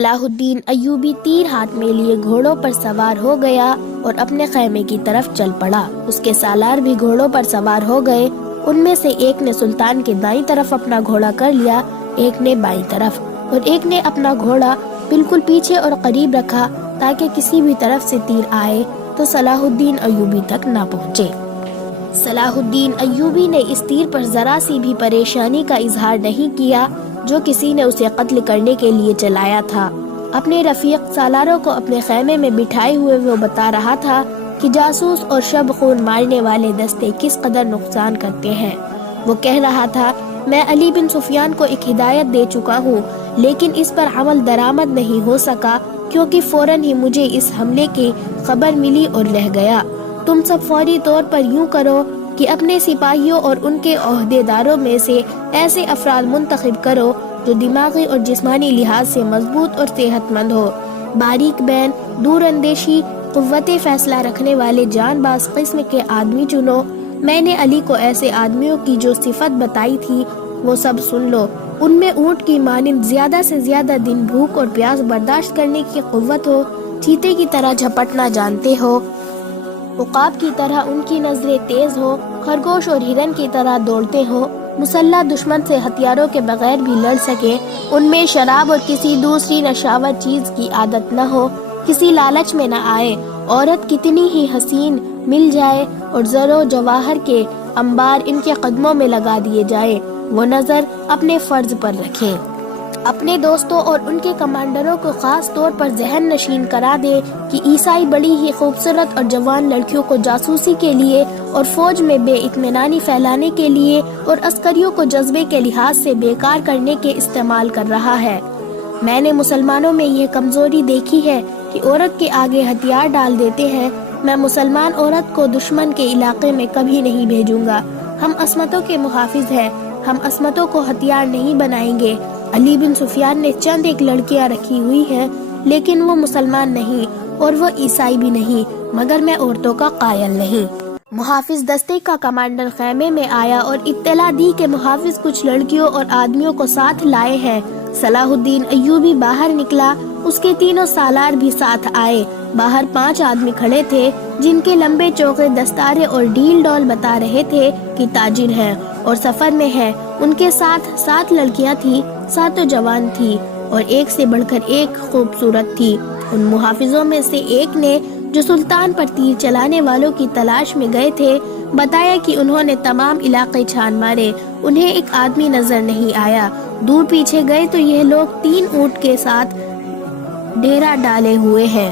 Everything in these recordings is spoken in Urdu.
صلاح الدین ایوبی تیر ہاتھ میں لیے گھوڑوں پر سوار ہو گیا اور اپنے خیمے کی طرف چل پڑا۔ اس کے سالار بھی گھوڑوں پر سوار ہو گئے۔ ان میں سے ایک نے سلطان کے دائیں طرف اپنا گھوڑا کر لیا، ایک نے بائیں طرف، اور ایک نے اپنا گھوڑا بالکل پیچھے اور قریب رکھا تاکہ کسی بھی طرف سے تیر آئے تو صلاح الدین ایوبی تک نہ پہنچے۔ صلاح الدین ایوبی نے اس تیر پر ذرا سی بھی پریشانی کا اظہار نہیں کیا جو کسی نے اسے قتل کرنے کے لیے چلایا تھا۔ اپنے رفیق سالاروں کو اپنے خیمے میں بٹھائے ہوئے وہ بتا رہا تھا کہ جاسوس اور شب خون مارنے والے دستے کس قدر نقصان کرتے ہیں۔ وہ کہہ رہا تھا، میں علی بن سفیان کو ایک ہدایت دے چکا ہوں لیکن اس پر عمل درآمد نہیں ہو سکا کیونکہ فوراً ہی مجھے اس حملے کی خبر ملی اور رہ گیا۔ تم سب فوری طور پر یوں کرو کہ اپنے سپاہیوں اور ان کے عہدے داروں میں سے ایسے افراد منتخب کرو جو دماغی اور جسمانی لحاظ سے مضبوط اور صحت مند ہو، باریک بین، دور اندیشی، قوت فیصلہ رکھنے والے جان باز قسم کے آدمی چنو۔ میں نے علی کو ایسے آدمیوں کی جو صفت بتائی تھی وہ سب سن لو۔ ان میں اونٹ کی مانند زیادہ سے زیادہ دن بھوک اور پیاس برداشت کرنے کی قوت ہو، چیتے کی طرح جھپٹنا جانتے ہو، عقاب کی طرح ان کی نظریں تیز ہو، خرگوش اور ہرن کی طرح دوڑتے ہو، مسلح دشمن سے ہتھیاروں کے بغیر بھی لڑ سکے، ان میں شراب اور کسی دوسری نشاور چیز کی عادت نہ ہو، کسی لالچ میں نہ آئے، عورت کتنی ہی حسین مل جائے اور زر و جواہر کے انبار ان کے قدموں میں لگا دیے جائے، وہ نظر اپنے فرض پر رکھیں۔ اپنے دوستوں اور ان کے کمانڈروں کو خاص طور پر ذہن نشین کرا دے کہ عیسائی بڑی ہی خوبصورت اور جوان لڑکیوں کو جاسوسی کے لیے اور فوج میں بے اطمینانی پھیلانے کے لیے اور عسکریوں کو جذبے کے لحاظ سے بیکار کرنے کے استعمال کر رہا ہے۔ میں نے مسلمانوں میں یہ کمزوری دیکھی ہے کہ عورت کے آگے ہتھیار ڈال دیتے ہیں۔ میں مسلمان عورت کو دشمن کے علاقے میں کبھی نہیں بھیجوں گا۔ ہم عصمتوں کے محافظ ہیں، ہم عصمتوں کو ہتھیار نہیں بنائیں گے۔ علی بن سفیان نے چند ایک لڑکیاں رکھی ہوئی ہیں لیکن وہ مسلمان نہیں اور وہ عیسائی بھی نہیں، مگر میں عورتوں کا قائل نہیں۔ محافظ دستے کا کمانڈر خیمے میں آیا اور اطلاع دی کہ محافظ کچھ لڑکیوں اور آدمیوں کو ساتھ لائے ہیں۔ صلاح الدین ایوبی باہر نکلا، اس کے تینوں سالار بھی ساتھ آئے۔ باہر 5 آدمی کھڑے تھے جن کے لمبے چوکے دستارے اور ڈیل ڈول بتا رہے تھے کہ تاجر ہیں اور سفر میں ہیں۔ ان کے ساتھ 7 لڑکیاں تھیں، 7 جوان تھی اور ایک سے بڑھ کر ایک خوبصورت تھی۔ ان محافظوں میں سے ایک نے جو سلطان پر تیر چلانے والوں کی تلاش میں گئے تھے بتایا کہ انہوں نے تمام علاقے چھان مارے، انہیں ایک آدمی نظر نہیں آیا۔ دور پیچھے گئے تو یہ لوگ 3 اونٹ کے ساتھ ڈیرا ڈالے ہوئے ہیں۔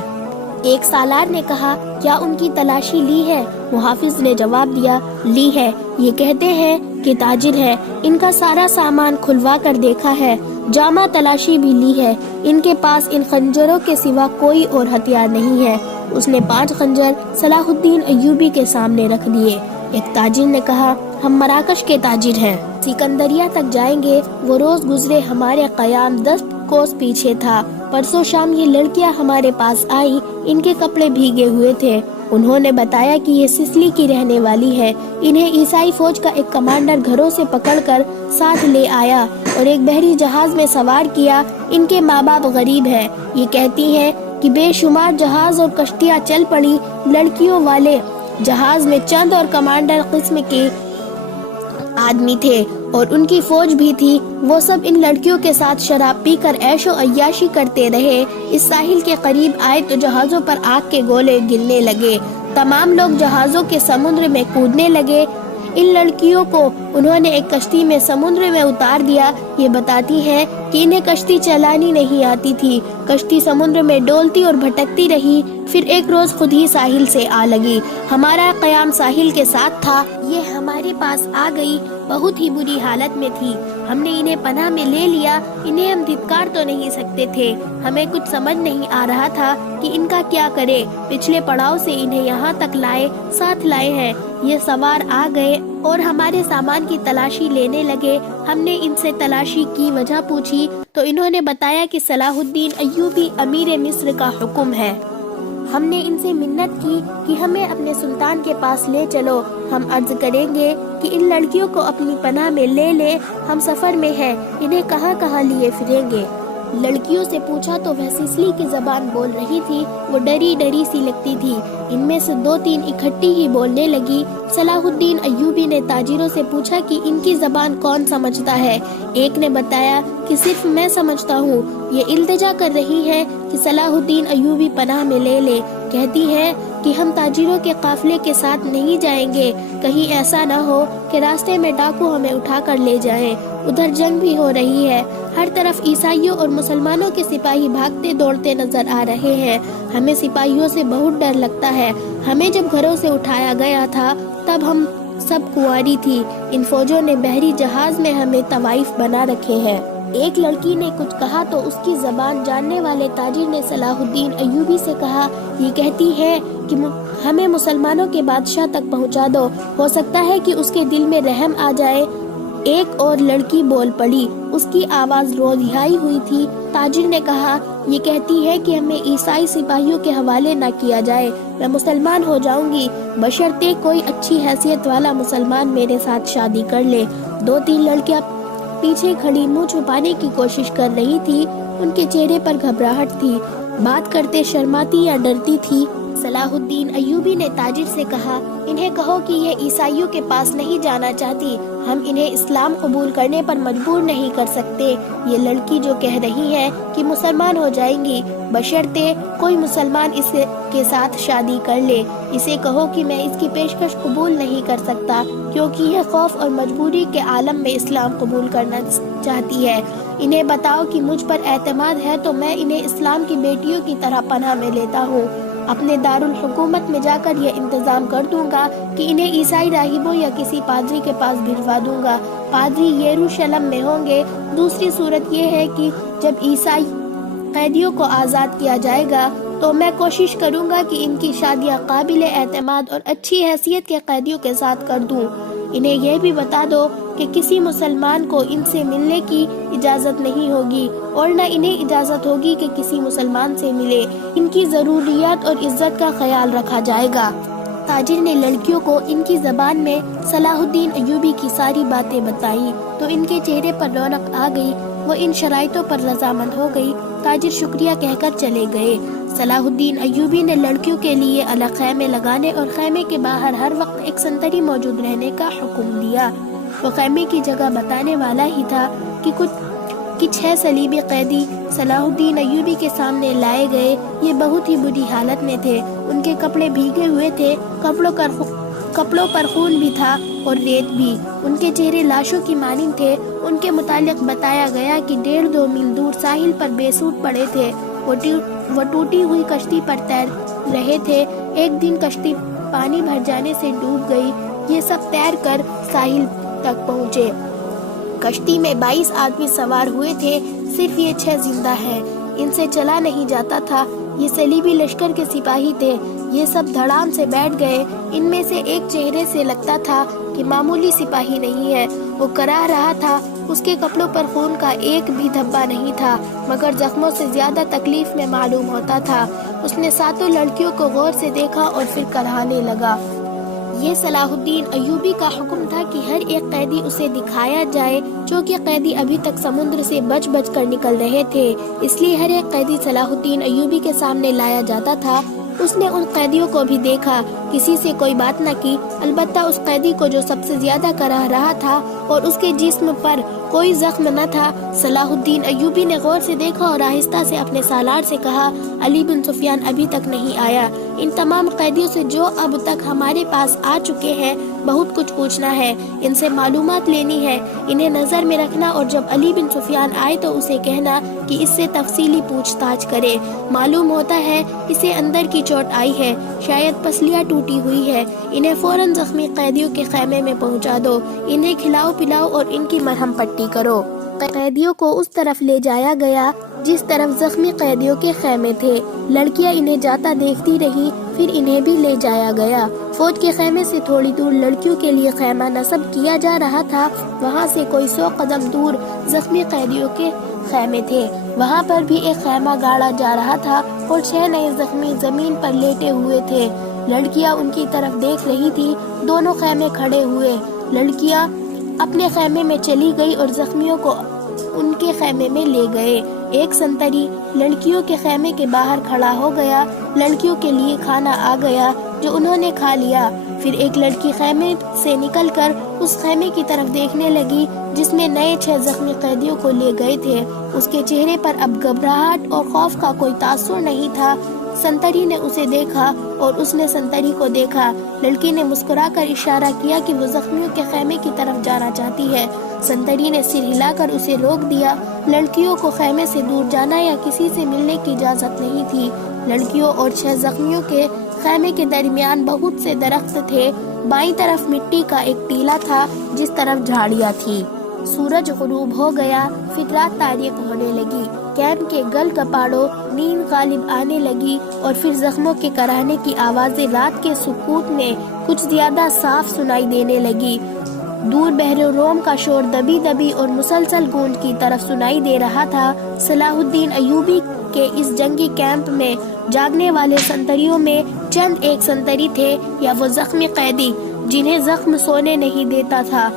ایک سالار نے کہا، کیا ان کی تلاشی لی ہے؟ محافظ نے جواب دیا، لی ہے، یہ کہتے ہیں کہ تاجر ہے، ان کا سارا سامان کھلوا کر دیکھا ہے، جامع تلاشی بھی لی ہے، ان کے پاس ان خنجروں کے سوا کوئی اور ہتھیار نہیں ہے۔ اس نے 5 خنجر صلاح الدین ایوبی کے سامنے رکھ دیے۔ ایک تاجر نے کہا، ہم مراکش کے تاجر ہیں، سکندریہ تک جائیں گے، وہ روز گزرے ہمارے قیام 10 کوس پیچھے تھا، پرسوں شام یہ لڑکیاں ہمارے پاس آئی، ان کے کپڑے بھیگے ہوئے تھے، انہوں نے بتایا کہ یہ سسلی کی رہنے والی ہے، انہیں عیسائی فوج کا ایک کمانڈر گھروں سے پکڑ کر ساتھ لے آیا اور ایک بحری جہاز میں سوار کیا، ان کے ماں باپ غریب ہیں، یہ کہتی ہیں کہ بے شمار جہاز اور کشتیاں چل پڑی، لڑکیوں والے جہاز میں چند اور کمانڈر قسم کے آدمی تھے اور ان کی فوج بھی تھی، وہ سب ان لڑکیوں کے ساتھ شراب پی کر عیش و عیاشی کرتے رہے۔ اس ساحل کے قریب آئے تو جہازوں پر آگ کے گولے گرنے لگے، تمام لوگ جہازوں کے سمندر میں کودنے لگے۔ ان لڑکیوں کو انہوں نے ایک کشتی میں سمندر میں اتار دیا، یہ بتاتی ہیں کہ انہیں کشتی چلانی نہیں آتی تھی، کشتی سمندر میں ڈولتی اور بھٹکتی رہی، پھر ایک روز خود ہی ساحل سے آ لگی، ہمارا قیام ساحل کے ساتھ تھا، یہ ہمارے پاس آ گئی، بہت ہی بری حالت میں تھی، ہم نے انہیں پناہ میں لے لیا، انہیں ہم دھتکار تو نہیں سکتے تھے، ہمیں کچھ سمجھ نہیں آ رہا تھا کہ ان کا کیا کرے، پچھلے پڑاؤ سے انہیں یہاں تک ساتھ لائے ہیں، یہ سوار آ گئے اور ہمارے سامان کی تلاشی لینے لگے، ہم نے ان سے تلاشی کی وجہ پوچھی تو انہوں نے بتایا کہ صلاح الدین ایوبی امیر مصر کا حکم ہے۔ ہم نے ان سے منت کی کہ ہمیں اپنے سلطان کے پاس لے چلو، ہم عرض کریں گے کہ ان لڑکیوں کو اپنی پناہ میں لے لے، ہم سفر میں ہیں، انہیں کہاں کہاں لیے پھریں گے۔ لڑکیوں سے پوچھا تو وہ سسلی کی زبان بول رہی تھی، وہ ڈری ڈری سی لگتی تھی۔ ان میں سے 2-3 اکٹھی ہی بولنے لگی۔ صلاح الدین ایوبی نے تاجروں سے پوچھا کہ ان کی زبان کون سمجھتا ہے؟ ایک نے بتایا کہ صرف میں سمجھتا ہوں۔ یہ التجا کر رہی ہے کہ صلاح الدین ایوبی پناہ میں لے لے۔ کہتی ہے کہ ہم تاجروں کے قافلے کے ساتھ نہیں جائیں گے، کہیں ایسا نہ ہو کہ راستے میں ڈاکو ہمیں اٹھا کر لے جائیں۔ ادھر جنگ بھی ہو رہی ہے، ہر طرف عیسائیوں اور مسلمانوں کے سپاہی بھاگتے دوڑتے نظر آ رہے ہیں۔ ہمیں سپاہیوں سے بہت ڈر لگتا ہے۔ ہمیں جب گھروں سے اٹھایا گیا تھا تب ہم سب کنواری تھی۔ ان فوجوں نے بحری جہاز میں ہمیں طوائف بنا رکھے ہیں۔ ایک لڑکی نے کچھ کہا تو اس کی زبان جاننے والے تاجر نے صلاح الدین ایوبی سے کہا، یہ کہتی ہے کہ ہمیں مسلمانوں کے بادشاہ تک پہنچا دو، ہو سکتا ہے کہ اس کے دل میں رحم آ جائے۔ ایک اور لڑکی بول پڑی، اس کی آواز رودھائی ہوئی تھی۔ تاجر نے کہا، یہ کہتی ہے کہ ہمیں عیسائی سپاہیوں کے حوالے نہ کیا جائے، میں مسلمان ہو جاؤں گی بشرطے کوئی اچھی حیثیت والا مسلمان میرے ساتھ شادی کر لے۔ 2-3 لڑکیاں پیچھے کھڑی منہ چھپانے کی کوشش کر رہی تھی، ان کے چہرے پر گھبراہٹ تھی، بات کرتے شرماتی یا ڈرتی تھی۔ صلاح الدین ایوبی نے تاجر سے کہا، انہیں کہو کہ یہ عیسائیوں کے پاس نہیں جانا چاہتی، ہم انہیں اسلام قبول کرنے پر مجبور نہیں کر سکتے۔ یہ لڑکی جو کہہ رہی ہے کہ مسلمان ہو جائیں گی بشرطے کوئی مسلمان اس کے ساتھ شادی کر لے، اسے کہو کہ میں اس کی پیشکش قبول نہیں کر سکتا کیونکہ یہ خوف اور مجبوری کے عالم میں اسلام قبول کرنا چاہتی ہے۔ انہیں بتاؤ کہ مجھ پر اعتماد ہے تو میں انہیں اسلام کی بیٹیوں کی طرح پناہ میں لیتا ہوں۔ اپنے دارالحکومت میں جا کر یہ انتظام کر دوں گا کہ انہیں عیسائی راہبوں یا کسی پادری کے پاس بھجوا دوں گا۔ پادری یروشلم میں ہوں گے۔ دوسری صورت یہ ہے کہ جب عیسائی قیدیوں کو آزاد کیا جائے گا تو میں کوشش کروں گا کہ ان کی شادیاں قابل اعتماد اور اچھی حیثیت کے قیدیوں کے ساتھ کر دوں۔ انہیں یہ بھی بتا دو کہ کسی مسلمان کو ان سے ملنے کی اجازت نہیں ہوگی اور نہ انہیں اجازت ہوگی کہ کسی مسلمان سے ملے۔ ان کی ضروریات اور عزت کا خیال رکھا جائے گا۔ تاجر نے لڑکیوں کو ان کی زبان میں صلاح الدین ایوبی کی ساری باتیں بتائیں تو ان کے چہرے پر رونق آ گئی، وہ ان شرائطوں پر رضامند ہو گئی۔ تاجر شکریہ کہہ کر چلے گئے۔ صلاح الدین ایوبی نے لڑکیوں کے لیے الگ خیمے لگانے اور خیمے کے باہر ہر وقت ایک سنتری موجود رہنے کا حکم دیا۔ وہ خیمے کی جگہ بتانے والا ہی تھا کہ 6 صلیبی قیدی صلاح الدین ایوبی کے سامنے لائے گئے۔ یہ بہت ہی بری حالت میں تھے، ان کے کپڑے بھیگے ہوئے تھے، کپڑوں پر خون بھی تھا اور ریت بھی، ان کے چہرے لاشوں کی مانند تھے۔ ان کے متعلق بتایا گیا کہ 1.5-2 میل دور ساحل پر بے سود پڑے تھے، وہ ٹوٹی ہوئی کشتی پر تیر رہے تھے۔ ایک دن کشتی پانی بھر جانے سے ڈوب گئی، یہ سب تیر کر ساحل تک پہنچے۔ کشتی میں 22 آدمی سوار ہوئے تھے، صرف یہ 6 زندہ ہیں، ان سے چلا نہیں جاتا تھا۔ یہ صلیبی لشکر کے سپاہی تھے، یہ سب دھڑام سے بیٹھ گئے۔ ان میں سے ایک چہرے سے لگتا تھا کہ معمولی سپاہی نہیں ہے، وہ کراہ رہا تھا، اس کے کپڑوں پر خون کا ایک بھی دھبا نہیں تھا، مگر زخموں سے زیادہ تکلیف میں معلوم ہوتا تھا۔ اس نے 7 لڑکیوں کو غور سے دیکھا اور پھر کراہنے لگا۔ یہ صلاح الدین ایوبی کا حکم تھا کہ ہر ایک قیدی اسے دکھایا جائے، چونکہ قیدی ابھی تک سمندر سے بچ کر نکل رہے تھے، اس لیے ہر ایک قیدی صلاح الدین ایوبی کے سامنے لایا جاتا تھا۔ اس نے ان قیدیوں کو بھی دیکھا، کسی سے کوئی بات نہ کی، البتہ اس قیدی کو جو سب سے زیادہ کراہ رہا تھا اور اس کے جسم پر کوئی زخم نہ تھا، صلاح الدین ایوبی نے غور سے دیکھا اور آہستہ سے اپنے سالار سے کہا، علی بن سفیان ابھی تک نہیں آیا۔ ان تمام قیدیوں سے جو اب تک ہمارے پاس آ چکے ہیں بہت کچھ پوچھنا ہے، ان سے معلومات لینی ہے، انہیں نظر میں رکھنا اور جب علی بن سفیان آئے تو اسے کہنا کہ اس سے تفصیلی پوچھ تاچھ کرے۔ معلوم ہوتا ہے اسے اندر کی چوٹ آئی ہے، شاید پسلیاں ٹوٹی ہوئی ہے، انہیں فوراً زخمی قیدیوں کے خیمے میں پہنچا دو، انہیں کھلاؤ پلاؤ اور ان کی مرہم پٹی کرو۔ قیدیوں کو اس طرف لے جایا گیا جس طرف زخمی قیدیوں کے خیمے تھے۔ لڑکیاں انہیں جاتا دیکھتی رہی، پھر انہیں بھی لے جایا گیا۔ فوج کے خیمے سے تھوڑی دور لڑکیوں کے لیے خیمہ نصب کیا جا رہا تھا، وہاں سے کوئی 100 قدم دور زخمی قیدیوں کے خیمے تھے، وہاں پر بھی ایک خیمہ گاڑا جا رہا تھا اور 6 نئے زخمی زمین پر لیٹے ہوئے تھے۔ لڑکیاں ان کی طرف دیکھ رہی تھی، دونوں خیمے کھڑے ہوئے۔ لڑکیاں اپنے خیمے میں چلی گئی اور زخمیوں کو ان کے خیمے میں لے گئے۔ ایک سنتری لڑکیوں کے خیمے کے باہر کھڑا ہو گیا۔ لڑکیوں کے لیے کھانا آ گیا جو انہوں نے کھا لیا۔ پھر ایک لڑکی خیمے سے نکل کر اس خیمے کی طرف دیکھنے لگی جس میں نئے 6 زخمی قیدیوں کو لے گئے تھے۔ اس کے چہرے پر اب گھبراہٹ اور خوف کا کوئی تاثر نہیں تھا۔ سنتری نے اسے دیکھا اور اس نے سنتری کو دیکھا۔ لڑکی نے مسکرا کر اشارہ کیا کہ وہ زخمیوں کے خیمے کی طرف جانا چاہتی ہے۔ سنتری نے سر ہلا کر اسے روک دیا۔ لڑکیوں کو خیمے سے دور جانا یا کسی سے ملنے کی اجازت نہیں تھی۔ لڑکیوں اور 6 زخمیوں کے خیمے کے درمیان بہت سے درخت تھے۔ بائیں طرف مٹی کا ایک ٹیلہ تھا جس طرف جھاڑیاں تھی۔ سورج غروب ہو گیا، پھر رات تاریک ہونے لگی۔ کیمپ کے گل کپاڑوں نیند غالب آنے لگی اور پھر زخموں کے کراہنے کی آوازیں رات کے سکوت میں کچھ زیادہ صاف سنائی دینے لگی۔ دور بحر روم کا شور دبی دبی اور مسلسل گونج کی طرف سنائی دے رہا تھا۔ صلاح الدین ایوبی کے اس جنگی کیمپ میں جاگنے والے سنتریوں میں چند ایک سنتری تھے، یا وہ زخمی قیدی جنہیں زخم سونے نہیں دیتا تھا،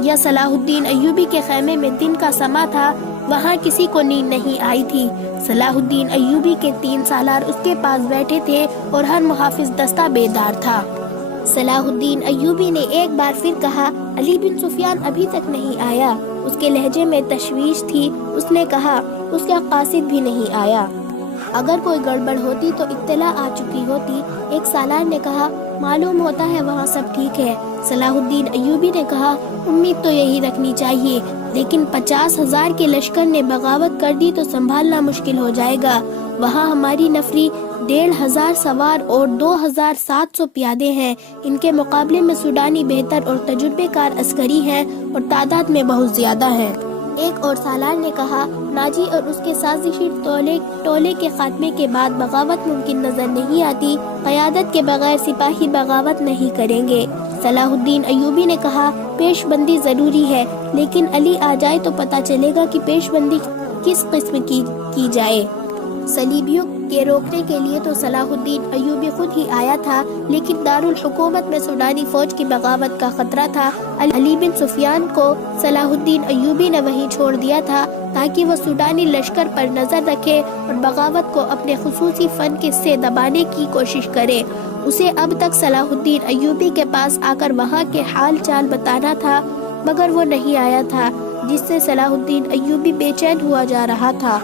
یا صلاح الدین ایوبی کے خیمے میں دن کا سما تھا، وہاں کسی کو نیند نہیں آئی تھی۔ صلاح الدین ایوبی کے 3 سالار اس کے پاس بیٹھے تھے اور ہر محافظ دستہ بیدار تھا۔ صلاح الدین ایوبی نے ایک بار پھر کہا، علی بن سفیان ابھی تک نہیں آیا۔ اس کے لہجے میں تشویش تھی۔ اس نے کہا، اس کا قاصد بھی نہیں آیا۔ اگر کوئی گڑبڑ ہوتی تو اطلاع آ چکی ہوتی۔ ایک سالار نے کہا، معلوم ہوتا ہے وہاں سب ٹھیک ہے۔ صلاح الدین ایوبی نے کہا، امید تو یہی رکھنی چاہیے، لیکن 50,000 کے لشکر نے بغاوت کر دی تو سنبھالنا مشکل ہو جائے گا۔ وہاں ہماری نفری 1,500 سوار اور 2,700 پیادے ہیں۔ ان کے مقابلے میں سوڈانی بہتر اور تجربے کار عسکری ہیں اور تعداد میں بہت زیادہ ہیں۔ ایک اور سالار نے کہا، ناجی اور اس کے سازشی ٹولے کے خاتمے کے بعد بغاوت ممکن نظر نہیں آتی۔ قیادت کے بغیر سپاہی بغاوت نہیں کریں گے۔ صلاح الدین ایوبی نے کہا، پیش بندی ضروری ہے، لیکن علی آ جائے تو پتہ چلے گا کہ پیش بندی کس قسم کی جائے۔ صلیبیوں کے روکنے کے لیے تو صلاح الدین ایوبی خود ہی آیا تھا، لیکن دارالحکومت میں سوڈانی فوج کی بغاوت کا خطرہ تھا۔ علی بن سفیان کو صلاح الدین ایوبی نے وہیں چھوڑ دیا تھا تاکہ وہ سوڈانی لشکر پر نظر رکھے اور بغاوت کو اپنے خصوصی فن سے دبانے کی کوشش کرے۔ اسے اب تک صلاح الدین ایوبی کے پاس آ کر وہاں کے حال چال بتانا تھا، مگر وہ نہیں آیا تھا، جس سے صلاح الدین ایوبی بے چین ہوا جا رہا تھا۔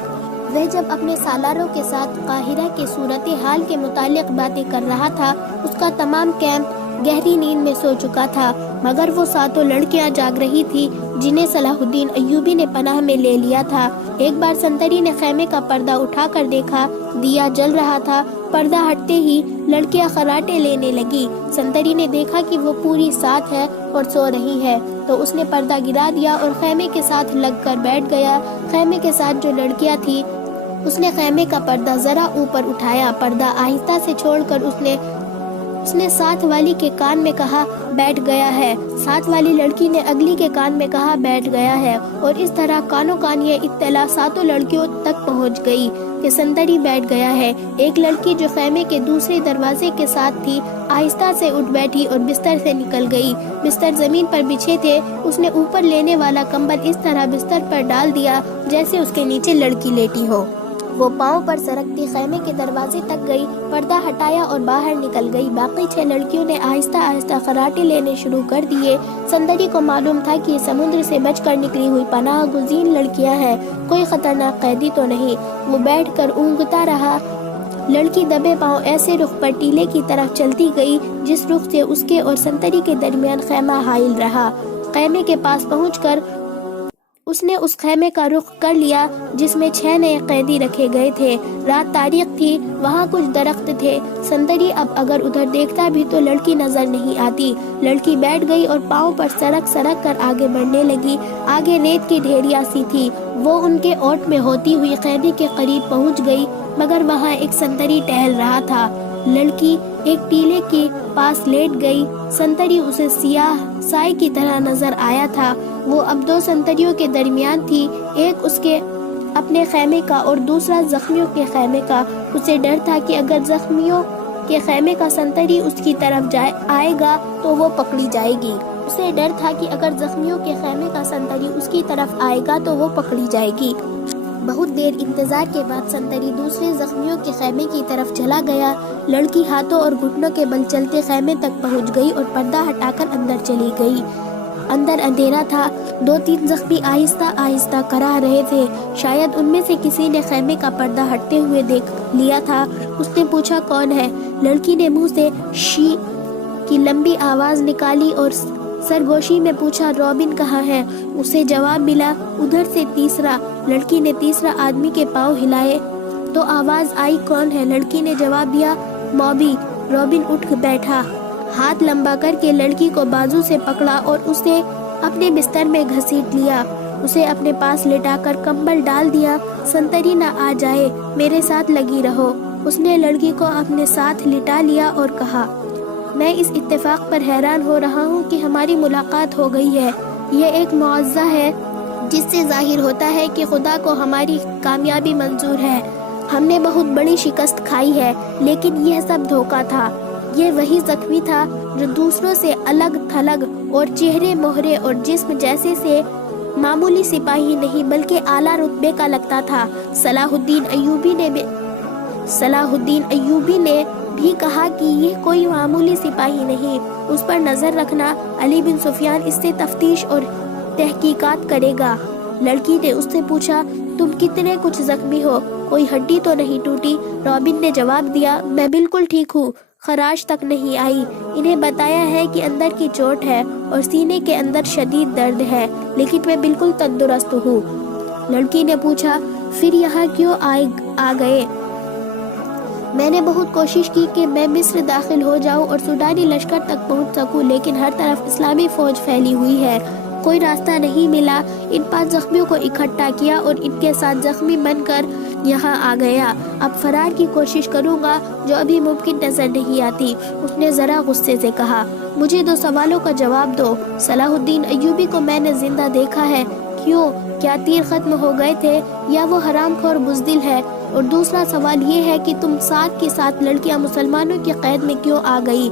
وہ جب اپنے سالاروں کے ساتھ قاہرہ کے صورتحال کے متعلق باتیں کر رہا تھا، اس کا تمام کیمپ گہری نیند میں سو چکا تھا، مگر وہ 7 لڑکیاں جاگ رہی تھی جنہیں صلاح الدین ایوبی نے پناہ میں لے لیا تھا۔ ایک بار سنتری نے خیمے کا پردہ اٹھا کر دیکھا، دیا جل رہا تھا۔ پردہ ہٹتے ہی لڑکیاں خراٹے لینے لگی۔ سنتری نے دیکھا کہ وہ پوری ساتھ ہے اور سو رہی ہے، تو اس نے پردہ گرا دیا اور خیمے کے ساتھ لگ کر بیٹھ گیا۔ خیمے کے ساتھ جو لڑکیاں تھیں، اس نے خیمے کا پردہ ذرا اوپر اٹھایا۔ پردہ آہستہ سے چھوڑ کر اس نے ساتھ والی کے کان میں کہا، بیٹھ گیا ہے۔ ساتھ والی لڑکی نے اگلی کے کان میں کہا، بیٹھ گیا ہے، اور اس طرح کانوں کان یہ اطلاع 7 لڑکیوں تک پہنچ گئی کہ سنتری بیٹھ گیا ہے۔ ایک لڑکی جو خیمے کے دوسرے دروازے کے ساتھ تھی، آہستہ سے اٹھ بیٹھی اور بستر سے نکل گئی۔ بستر زمین پر بچھے تھے۔ اس نے اوپر لینے والا کمبل اس طرح بستر پر ڈال دیا جیسے اس کے نیچے لڑکی لیٹی ہو۔ وہ پاؤں پر سرکتی خیمے کے دروازے تک گئی، پردہ ہٹایا اور باہر نکل گئی۔ باقی 6 لڑکیوں نے آہستہ آہستہ خراٹے لینے شروع کر دیے۔ سنتری کو معلوم تھا کہ یہ سمندر سے بچ کر نکلی ہوئی پناہ گزین لڑکیاں ہیں، کوئی خطرناک قیدی تو نہیں۔ وہ بیٹھ کر اونگتا رہا۔ لڑکی دبے پاؤں ایسے رخ پر ٹیلے کی طرف چلتی گئی جس رخ سے اس کے اور سنتری کے درمیان خیمہ حائل رہا۔ خیمے کے پاس پہنچ کر اس نے اس خیمے کا رخ کر لیا جس میں 6 نئے قیدی رکھے گئے تھے۔ رات تاریک تھی، وہاں کچھ درخت تھے۔ سنتری اب اگر ادھر دیکھتا بھی تو لڑکی نظر نہیں آتی۔ لڑکی بیٹھ گئی اور پاؤں پر سرک کر آگے بڑھنے لگی۔ آگے ریت کی ڈھیریاں سی تھی۔ وہ ان کے اوٹ میں ہوتی ہوئی قیدی کے قریب پہنچ گئی، مگر وہاں ایک سنتری ٹہل رہا تھا۔ لڑکی ایک ٹیلے کے پاس لیٹ گئی۔ سنتری اسے سیاہ سائے کی طرح نظر آیا تھا۔ وہ اب 2 سنتریوں کے درمیان تھی، ایک اس کے اپنے خیمے کا اور دوسرا زخمیوں کے خیمے کا۔ اسے ڈر تھا کہ اگر زخمیوں کے خیمے کا سنتری اس کی طرف آئے گا تو وہ پکڑی جائے گی۔ اسے ڈر تھا کہ اگر زخمیوں کے خیمے کا سنتری اس کی طرف آئے گا تو وہ پکڑی جائے گی۔ بہت دیر انتظار کے بعد سنتری دوسرے زخمیوں کے خیمے کی طرف چلا گیا۔ لڑکی ہاتھوں اور گھٹنوں کے بل چلتے خیمے تک پہنچ گئی اور پردہ ہٹا کر اندر چلی گئی۔ اندر اندھیرا تھا، 2-3 زخمی آہستہ آہستہ کراہ رہے تھے۔ شاید ان میں سے کسی نے خیمے کا پردہ ہٹتے ہوئے دیکھ لیا تھا۔ اس نے پوچھا کون ہے؟ لڑکی نے منہ سے شی کی لمبی آواز نکالی اور سرگوشی میں پوچھا رابن کہاں ہے؟ اسے جواب ملا ادھر سے تیسرا۔ لڑکی نے تیسرا آدمی کے پاؤں ہلائے تو آواز آئی کون ہے؟ لڑکی نے جواب دیا موبی۔ رابن اٹھ بیٹھا، ہاتھ لمبا کر کے لڑکی کو بازو سے پکڑا اور اسے اپنے بستر میں گھسیٹ لیا۔ اسے اپنے پاس لٹا کر کمبل ڈال دیا۔ سنتری نہ آ جائے، میرے ساتھ لگی رہو۔ اس نے لڑکی کو اپنے ساتھ لٹا لیا اور کہا میں اس اتفاق پر حیران ہو رہا ہوں کہ ہماری ملاقات ہو گئی ہے۔ یہ ایک معجزہ ہے جس سے ظاہر ہوتا ہے کہ خدا کو ہماری کامیابی منظور ہے۔ ہم نے بہت بڑی شکست کھائی ہے، لیکن یہ سب دھوکہ تھا۔ یہ وہی زخمی تھا جو دوسروں سے الگ تھلگ اور چہرے مہرے اور جسم جیسے سے معمولی سپاہی نہیں بلکہ اعلیٰ رتبے کا لگتا تھا۔ صلاح الدین ایوبی نے بھی کہا کہ یہ کوئی معمولی سپاہی نہیں، اس پر نظر رکھنا، علی بن سفیان اس سے تفتیش اور تحقیقات کرے گا۔ لڑکی نے اس سے پوچھا تم کتنے کچھ زخمی ہو؟ کوئی ہڈی تو نہیں ٹوٹی؟ رابن نے جواب دیا میں بالکل ٹھیک ہوں، خراش تک نہیں آئی۔ انہیں بتایا ہے کہ اندر کی چوٹ ہے اور سینے کے اندر شدید درد ہے، لیکن میں بالکل تندرست ہوں۔ لڑکی نے پوچھا پھر یہاں کیوں آ گئے؟ میں نے بہت کوشش کی کہ میں مصر داخل ہو جاؤں اور سوڈانی لشکر تک پہنچ سکوں، لیکن ہر طرف اسلامی فوج پھیلی ہوئی ہے، کوئی راستہ نہیں ملا۔ ان 5 زخمیوں کو اکٹھا کیا اور ان کے ساتھ زخمی بن کر یہاں آ گیا۔ اب فرار کی کوشش کروں گا جو ابھی ممکن نظر نہیں آتی۔ اس نے ذرا غصے سے کہا مجھے 2 سوالوں کا جواب دو۔ صلاح الدین ایوبی کو میں نے زندہ دیکھا ہے، کیوں؟ کیا تیر ختم ہو گئے تھے یا وہ حرام خور بزدل ہے؟ اور دوسرا سوال یہ ہے کہ تم ساتھ کے ساتھ لڑکیاں مسلمانوں کی قید میں کیوں آ گئی؟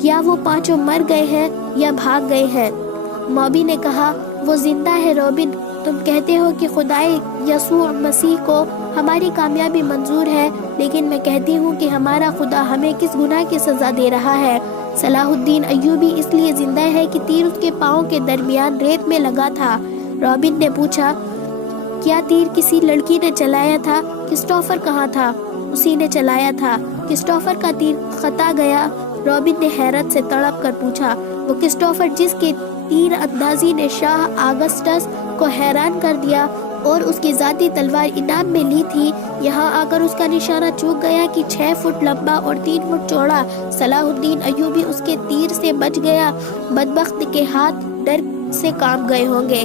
کیا وہ 5 مر گئے ہیں یا بھاگ گئے ہیں؟ موبی نے کہا وہ زندہ ہے رابن، تم کہتے ہو کہ خدائے یسوع مسیح کو ہماری کامیابی منظور ہے، لیکن میں کہتی ہوں کہ ہمارا خدا ہمیں کس گناہ کی سزا دے رہا ہے؟ صلاح الدین ایوبی اس لیے زندہ ہے کہ تیر اس کے پاؤں کے درمیان ریت میں لگا تھا۔ رابن نے پوچھا کیا تیر کسی لڑکی نے چلایا تھا؟ کرسٹوفر کہاں تھا؟ اسی نے چلایا تھا۔ کرسٹوفر کا تیر خطا گیا؟ رابن نے حیرت سے تڑپ کر پوچھا وہ کرسٹوفر جس کے تیر اندازی نے شاہ آگسٹس کو حیران کر دیا اور اس کی ذاتی تلوار انعام میں لی تھی، یہاں آ کر اس کا نشانہ چوک گیا کہ 6 فٹ لمبا اور 3 فٹ چوڑا؟ صلاح الدین ایوبی اس کے تیر سے بچ گیا، بدبخت کے ہاتھ ڈر سے کانپ گئے ہوں گے۔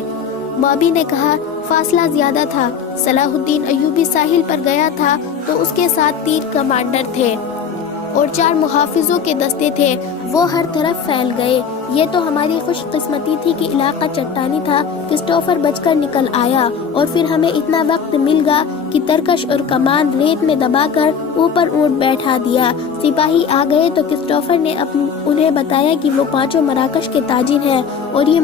موبی نے کہا فاصلہ زیادہ تھا۔ صلاح الدین ایوبی ساحل پر گیا تھا تو اس کے ساتھ 3 کمانڈر تھے اور 4 محافظوں کے دستے تھے، وہ ہر طرف پھیل گئے۔ یہ تو ہماری خوش قسمتی تھی کہ علاقہ چٹانی تھا، کرسٹوفر بچ کر نکل آیا اور پھر ہمیں اتنا وقت مل گا کہ ترکش اور کمان ریت میں دبا کر اوپر اونٹ بیٹھا دیا۔ سپاہی آ گئے تو کرسٹوفر نے انہیں بتایا کہ وہ 5 مراکش کے تاجر ہیں اور یہ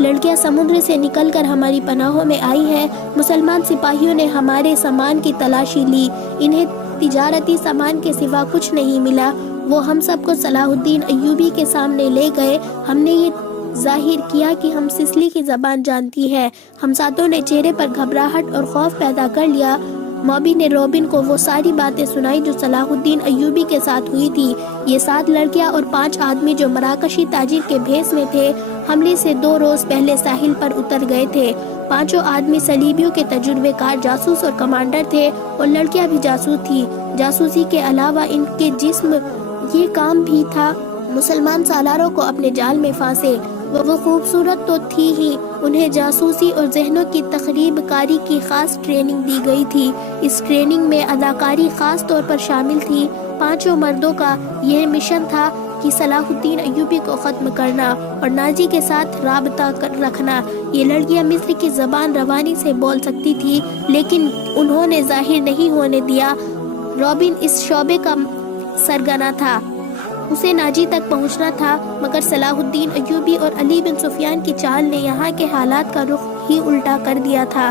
لڑکیاں سمندر سے نکل کر ہماری پناہوں میں آئی ہیں۔ مسلمان سپاہیوں نے ہمارے سامان کی تلاشی لی، انہیں تجارتی سامان کے سوا کچھ نہیں ملا۔ وہ ہم سب کو صلاح الدین ایوبی کے سامنے لے گئے۔ ہم نے یہ ظاہر کیا کہ ہم سسلی کی زبان جانتی ہیں۔ ہم ساتوں نے چہرے پر گھبراہٹ اور خوف پیدا کر لیا۔ موبی نے رابن کو وہ ساری باتیں سنائی جو صلاح الدین ایوبی کے ساتھ ہوئی تھی۔ یہ 7 لڑکیاں اور 5 آدمی جو مراکشی تاجر کے بھیس میں تھے، حملے سے 2 روز پہلے ساحل پر اتر گئے تھے۔ 5 آدمی صلیبیوں کے تجربے کار جاسوس اور کمانڈر تھے اور لڑکیاں بھی جاسوس تھی۔ جاسوسی کے علاوہ ان کے جسم یہ کام بھی تھا مسلمان سالاروں کو اپنے جال میں پھانسے۔ وہ خوبصورت تو تھی ہی، انہیں جاسوسی اور ذہنوں کی تخریب کاری کی خاص ٹریننگ دی گئی تھی۔ اس ٹریننگ میں اداکاری خاص طور پر شامل تھی۔ 5 مردوں کا یہ مشن تھا کہ صلاح الدین ایوبی کو ختم کرنا اور ناجی کے ساتھ رابطہ رکھنا۔ یہ لڑکیاں مصر کی زبان روانی سے بول سکتی تھی، لیکن انہوں نے ظاہر نہیں ہونے دیا۔ رابن اس شعبے کا سرگنا تھا، اسے ناجی تک پہنچنا تھا، مگر صلاح الدین ایوبی اور علی بن سفیان کی چال نے یہاں کے حالات کا رخ ہی الٹا کر دیا تھا۔